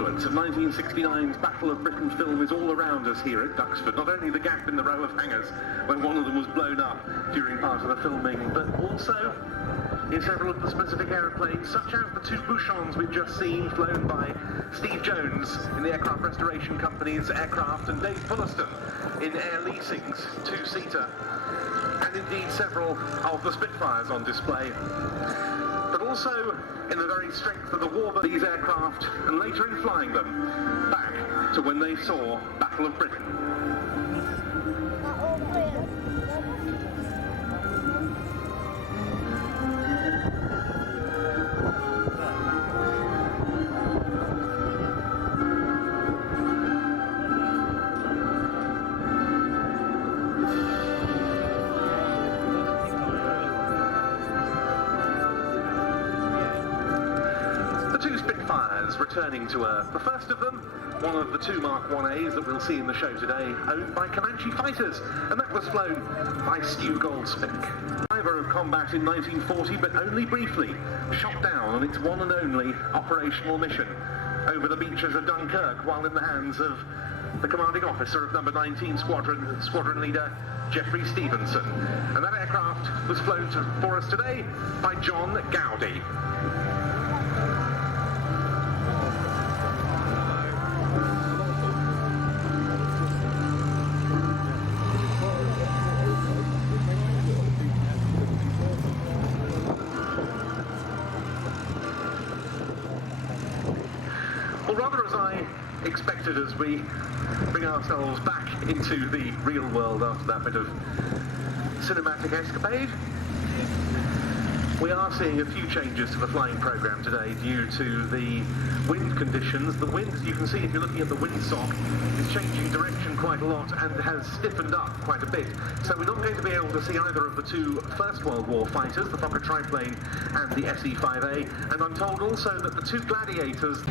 influence of 1969's Battle of Britain film is all around us here at Duxford. Not only the gap in the row of hangars when one of them was blown up during part of the filming, but also in several of the specific aeroplanes, such as the two Bouchons we've just seen, flown by Steve Jones in the Aircraft Restoration Company's aircraft, and Dave Fullerton in Air Leasing's two-seater, and indeed several of the Spitfires on display. But also in the very strength of the war of these aircraft, and later in flying them back to when they saw Battle of Britain. Returning to Earth. The first of them, one of the two Mark 1As that we'll see in the show today, owned by Comanche fighters, and that was flown by Stu Goldspink. Survivor of combat in 1940, but only briefly, shot down on its one and only operational mission over the beaches of Dunkirk while in the hands of the commanding officer of number 19 squadron leader Geoffrey Stevenson. And that aircraft was flown for us today by John Gowdy. Well, rather as I expected, as we bring ourselves back into the real world after that bit of cinematic escapade, we are seeing a few changes to the flying program today due to the wind conditions. The wind, as you can see if you're looking at the windsock, is changing direction quite a lot and has stiffened up quite a bit. So we're not going to be able to see either of the two First World War fighters, the Fokker triplane and the SE-5A. And I'm told also that the two Gladiators